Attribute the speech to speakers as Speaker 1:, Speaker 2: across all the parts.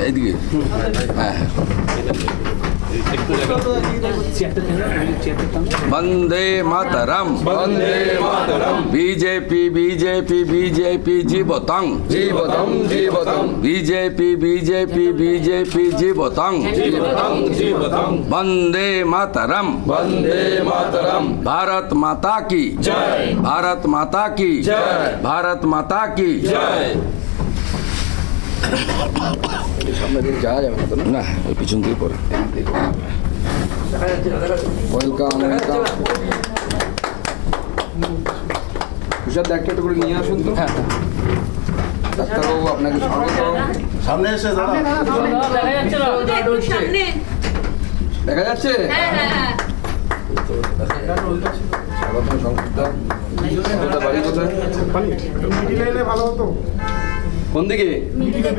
Speaker 1: এইদিকে হ্যাঁ হ্যাঁ Vande Mataram
Speaker 2: Vande Mataram
Speaker 1: BJP BJP BJP জীবতং
Speaker 2: জীবতম জীবতম
Speaker 1: BJP BJP BJP জীবতং
Speaker 2: জীবতম জীবতম
Speaker 1: বন্দে মাতরম
Speaker 2: বন্দে মাতরম
Speaker 1: भारत माता की
Speaker 2: জয়
Speaker 1: भारत माता की
Speaker 2: জয়
Speaker 1: भारत माता की
Speaker 2: জয়
Speaker 3: যাওয়া যাবে না তো না
Speaker 1: না ওই পিছন দিয়ে পড়ে।
Speaker 3: ওয়েলকাম ওয়েলকাম তুষার দেখটা একটু করে নিয়ে আসুন তো। হ্যাঁ ডাক্তারবাবু আপনাকে স্বাগত।
Speaker 4: সামনে এসে
Speaker 3: দেখা যাচ্ছে?
Speaker 5: হ্যাঁ হ্যাঁ হ্যাঁ
Speaker 3: স্বাগত সংযুক্তা বাড়ি কোথায়
Speaker 4: ভালো হতো।
Speaker 3: কোন দিকে?
Speaker 4: মিডিলে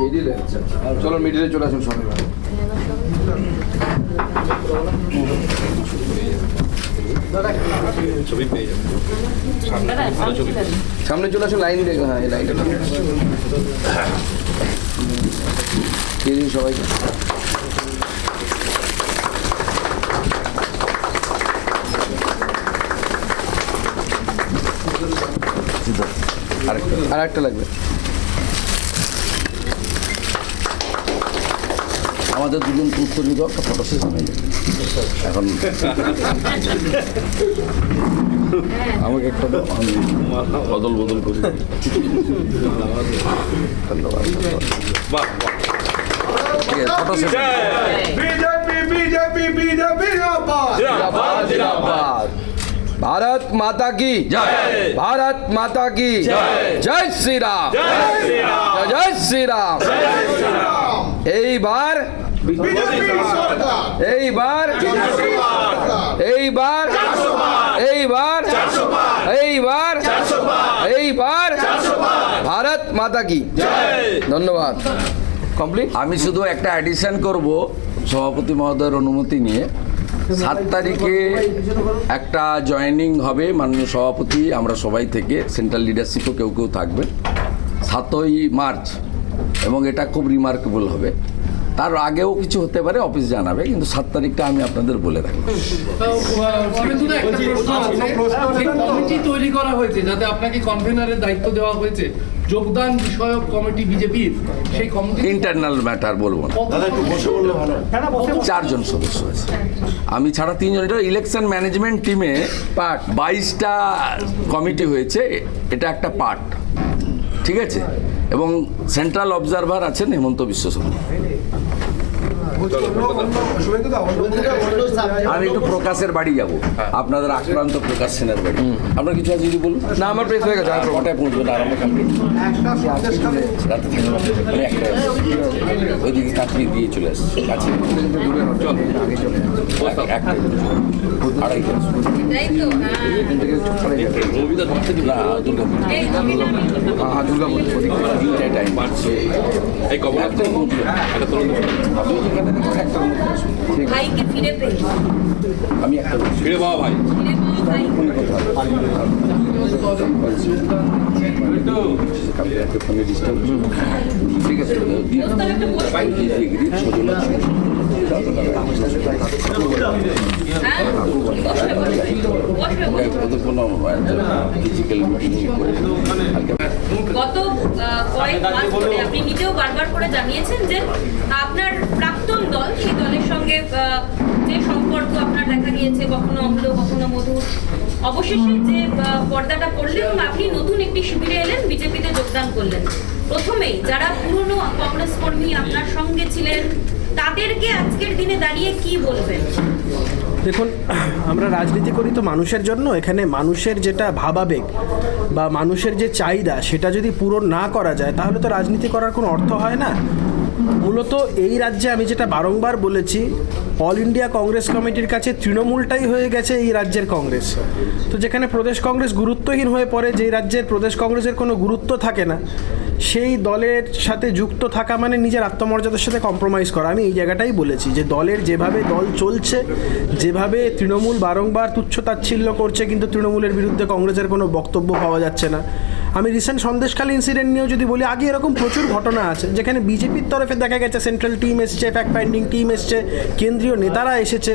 Speaker 4: মিডিলে
Speaker 3: আচ্ছা চলো মিডিলে চলে আসুন সঙ্গে সামনে চলে আসুন লাইন দেখো হ্যাঁ এই লাইনটা দিয়ে দিন সবাইকে। আর একটা লাগবে
Speaker 1: আমাদের দুজন উত্তর দিত একটা ফটো সেশন হয়ে যাবে এখন আমাকে একটা বদল বদল করি ধন্যবাদ
Speaker 4: photo session BJP
Speaker 2: BJP BJP
Speaker 3: Bharat माता की
Speaker 1: জয়
Speaker 3: भारत माता की
Speaker 2: जय।
Speaker 3: जय श्री राम
Speaker 2: জয় শ্রীরাম
Speaker 3: जय श्री राम
Speaker 2: জয় শ্রীরাম
Speaker 3: এইবার
Speaker 4: বিজেপি সরকার
Speaker 3: এইবার এইবার এইবার এইবার এইবার ভারত মাতা কি
Speaker 2: জয়
Speaker 3: ধন্যবাদ কমপ্লিট
Speaker 1: আমি শুধু একটা অ্যাডিশন করব সভাপতি মহোদয়ের অনুমতি নিয়ে সাত তারিখে একটা জয়েনিং হবে মাননীয় সভাপতি, আমরা সবাই থেকে, সেন্ট্রাল লিডারশিপও কেউ কেউ থাকবে। সাতই মার্চ, এবং এটা খুব রিমার্কেবল হবে। তার আগেও কিছু হতে পারে অফিস জানাবে কিন্তু সাত তারিখটা আমি আপনাদের বলে রাখব।
Speaker 6: কমিটি তৈরি করা হয়েছে যাতে আপনাকে কনভেনারের দায়িত্ব দেওয়া হয়েছে যোগদান বিষয়ক কমিটি বিজেপির সেই কমিটি
Speaker 1: ইন্টারনাল ম্যাটার বলব না।
Speaker 4: দাদা একটু বসে বললে ভালো
Speaker 1: চারজন সদস্য আছে আমি ছাড়া তিনজন এটা ইলেকশন ম্যানেজমেন্ট টিমে পার্ট। বাইশটা কমিটি হয়েছে এটা একটা পার্ট। ঠিক আছে? এবং সেন্ট্রাল অবজারভার আছেন হেমন্ত বিশ্ব শর্মা। আমি একটু প্রকাশের বাড়ি যাব। আপনাদের আক্রান্ত প্রকাশ সেনের বাড়ি। আপনার কিছু আছে যদি বলুন?
Speaker 3: না আমার প্রেস হয়ে গেছে
Speaker 1: আর কটায় পৌঁছবেন? আরম্ভ কমপ্লিট রাতে থাকবে মানে একটা ওইদিকে কাটিয়ে দিয়ে চলে আসছে কাছে একটা আড়াইটা
Speaker 5: হ্যাঁ
Speaker 1: না দুর্গাপুর।
Speaker 5: না
Speaker 3: হ্যাঁ দুর্গাপুর।
Speaker 1: তিনটায় টাইম
Speaker 2: এই কমলাপুর। একটা তরুণ
Speaker 5: ভাইকে ফিরে পেয়ে।
Speaker 1: আমি একটা
Speaker 2: ফিরে পাওয়া ভাই।
Speaker 5: ফিরে পাওয়া ভাই।
Speaker 1: ঠিক আছে
Speaker 5: গত কয়েক মাস ধরে আপনি নিজেও বারবার করে জানিয়েছেন যে আপনার প্রাক্তন দল সেই দলের সঙ্গে যে সম্পর্ক আপনার দেখা গিয়েছে, কখনো অম্ল, কখনো মধুর, অবশেষে যে পর্দাটা পড়লেন এবং আপনি নতুন একটি শিবিরে এলেন, বিজেপিতে যোগদান করলেন। প্রথমেই যারা পুরনো কংগ্রেস কর্মী আপনার সঙ্গে ছিলেন, তাদেরকে আজকের দিনে দাঁড়িয়ে কি বলবেন?
Speaker 7: দেখুন, আমরা রাজনীতি করি তো মানুষের জন্য, এখানে মানুষের যেটা ভাবাবেগ বা মানুষের যে চাহিদা, সেটা যদি পূরণ না করা যায়, তাহলে তো রাজনীতি করার কোনো অর্থ হয় না। মূলত এই রাজ্যে আমি যেটা বারংবার বলেছি অল ইন্ডিয়া কংগ্রেস কমিটির কাছে তৃণমূলটাই হয়ে গেছে এই রাজ্যের কংগ্রেস। তো যেখানে প্রদেশ কংগ্রেস গুরুত্বহীন হয়ে পড়ে, যেই রাজ্যের প্রদেশ কংগ্রেসের কোনো গুরুত্ব থাকে না, সেই দলের সাথে যুক্ত থাকা মানে নিজের আত্মমর্যাদার সাথে কম্প্রোমাইজ করা। আমি এই জায়গাটাই বলেছি যে দলের যেভাবে দল চলছে, যেভাবে তৃণমূল বারংবার তুচ্ছ তাচ্ছিল্য করছে, কিন্তু তৃণমূলের বিরুদ্ধে কংগ্রেসের কোনো বক্তব্য পাওয়া যাচ্ছে না। আমি রিসেন্ট সন্দেশখালী ইনসিডেন্ট নিয়েও যদি বলি, আগে এরকম প্রচুর ঘটনা আছে, যেখানে বিজেপির তরফে দেখা গেছে সেন্ট্রাল টিম এসছে ফ্যাক্ট ফাইন্ডিং টিম এসছে, কেন্দ্রীয় নেতারা এসেছে।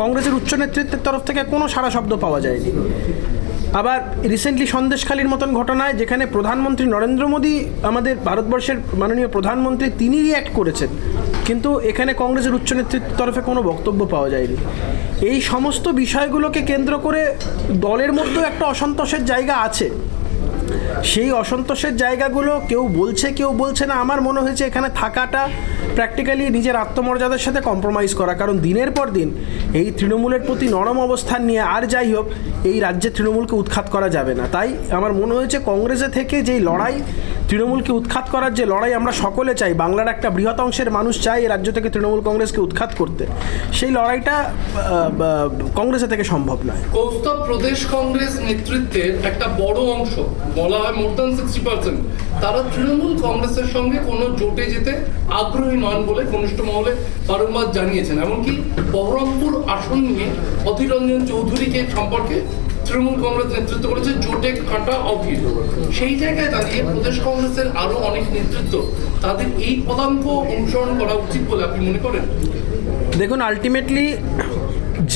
Speaker 7: কংগ্রেসের উচ্চ নেতৃত্বের তরফ থেকে কোনো সারা শব্দ পাওয়া যায়নি। আবার রিসেন্টলি সন্দেশখালীর মতন ঘটনায়, যেখানে প্রধানমন্ত্রী নরেন্দ্র মোদী, আমাদের ভারতবর্ষের মাননীয় প্রধানমন্ত্রী তিনি রিয়্যাক্ট করেছেন। কিন্তু এখানে কংগ্রেসের উচ্চ নেতৃত্বের তরফে কোনো বক্তব্য পাওয়া যায়নি। এই সমস্ত বিষয়গুলোকে কেন্দ্র করে দলের মধ্যেও একটা অসন্তোষের জায়গা আছে। সেই অসন্তোষের জায়গাগুলো কেউ বলছে কেউ বলছে না। আমার মনে হয়েছে এখানে থাকাটা প্র্যাকটিক্যালি নিজের আত্মমর্যাদার সাথে কম্প্রোমাইজ করা, কারণ দিনের পর দিন এই তৃণমূলের প্রতি নরম অবস্থান নিয়ে আর যাই হোক, এই রাজ্যে তৃণমূলকে উৎখাত করা যাবে না। তাই আমার মনে হয়েছে কংগ্রেসে থেকে যেই লড়াই, তৃণমূলকে উৎখাত করার যে লড়াই আমরা সকলে চাই, বাংলার একটা বৃহৎ অংশের মানুষ চাই এই রাজ্য থেকে তৃণমূল কংগ্রেসকে উৎখাত করতে, সেই লড়াইটা কংগ্রেসে থেকে সম্ভব নয়।
Speaker 6: কৌস্তব প্রদেশ কংগ্রেস নেতৃত্বের একটা বড় অংশ, বলা হয় মোর দ্যান সিক্সটি পার্সেন্ট, তারা তৃণমূল কংগ্রেসের সঙ্গে কোনো জোটে যেতে আগ্রহী নন বলে, ঘনিষ্ঠ মহলে বারংবার জানিয়েছেন। এমনকি বহরমপুর আসন নিয়ে অধীর রঞ্জন চৌধুরীকে সম্পর্কে তৃণমূল কংগ্রেস নেতৃত্ব করেছে জোটে কাটা অভির সেই জায়গায় দাঁড়িয়ে প্রদেশ কংগ্রেসের আরও অনেক নেতৃত্ব, তাদের এই পদাঙ্ক অনুসরণ করা উচিত বলে আপনি মনে করেন?
Speaker 7: দেখুন আলটিমেটলি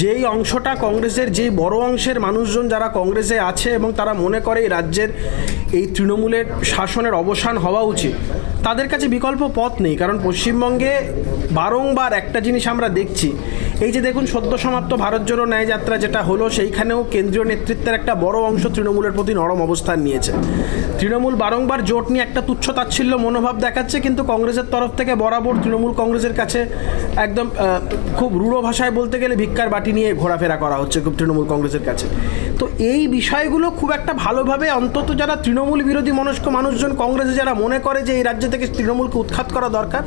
Speaker 7: যেই অংশটা কংগ্রেসের, যেই বড় অংশের মানুষজন যারা কংগ্রেসে আছে এবং তারা মনে করে এই রাজ্যের এই তৃণমূলের শাসনের অবসান হওয়া উচিত। তাদের কাছে বিকল্প পথ নেই, কারণ পশ্চিমবঙ্গে বারংবার একটা জিনিস আমরা দেখছি। এই যে দেখুন, সদ্য সমাপ্ত ভারত জোড়ো ন্যায় যাত্রা যেটা হলো, সেইখানেও কেন্দ্রীয় নেতৃত্বের একটা বড় অংশ তৃণমূলের প্রতি নরম অবস্থান নিয়েছে। তৃণমূল বারংবার জোট নিয়ে একটা তুচ্ছ তাচ্ছিল্য মনোভাব দেখাচ্ছে, কিন্তু কংগ্রেসের তরফ থেকে বরাবর তৃণমূল কংগ্রেসের কাছে একদম খুব রূঢ় ভাষায় বলতে গেলে ভিক্ষার বাটি নিয়ে ঘোরাফেরা করা হচ্ছে খুব তৃণমূল কংগ্রেসের কাছে। তো এই বিষয়গুলো খুব একটা ভালোভাবে অন্তত যারা তৃণমূল বিরোধী মনস্ক মানুষজন, কংগ্রেসে যারা মনে করে যে এই রাজ্য থেকে তৃণমূলকে উৎখাত করা দরকার।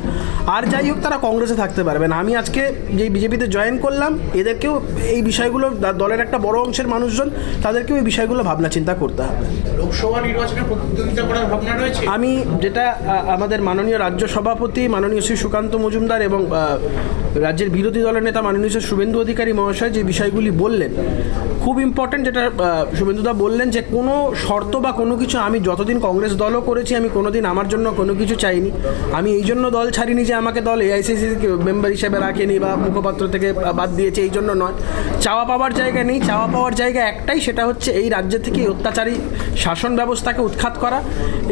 Speaker 7: আর যাই হোক তারা কংগ্রেসে থাকতে পারবে না। আমি আজকে যে বিজেপিতে জয়েন করলাম এদেরকেও এই বিষয়গুলো দলের একটা বড় অংশের মানুষজন তাদেরকেও এই বিষয়গুলো ভাবনা চিন্তা করতে হবে।
Speaker 8: লোকসভা নির্বাচনে প্রতিদ্বন্দ্বিতা করার ভাবনা রয়েছে?
Speaker 7: আমি যেটা আমাদের মাননীয় রাজ্য সভাপতি মাননীয় শ্রী সুকান্ত মজুমদার এবং রাজ্যের বিরোধী দলের নেতা মাননীয় শ্রী শুভেন্দু অধিকারী মহাশয় যে বিষয়গুলি বললেন খুব ইম্পর্ট্যান্ট যেটা শুভেন্দুদা বললেন যে কোনো শর্ত বা কোনো কিছু আমি যতদিন কংগ্রেস দলও করেছি আমি কোনোদিন আমার জন্য কোনো কিছু চাইনি। আমি এই জন্য দল ছাড়িনি যে আমাকে দল এআইসিসি মেম্বার হিসেবে রাখেনি বা মুখপাত্র থেকে বাদ দিয়েছে, এই জন্য নয়। চাওয়া পাওয়ার জায়গা নেই। চাওয়া পাওয়ার জায়গা একটাই, সেটা হচ্ছে এই রাজ্য থেকে অত্যাচারী শাসন ব্যবস্থাকে উৎখাত করা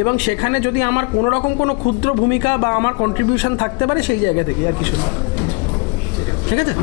Speaker 7: এবং সেখানে যদি আমার কোনো রকম কোনো ক্ষুদ্র ভূমিকা বা আমার কন্ট্রিবিউশন থাকতে পারে, সেই জায়গা থেকে আর কিছু না। ঠিক আছে?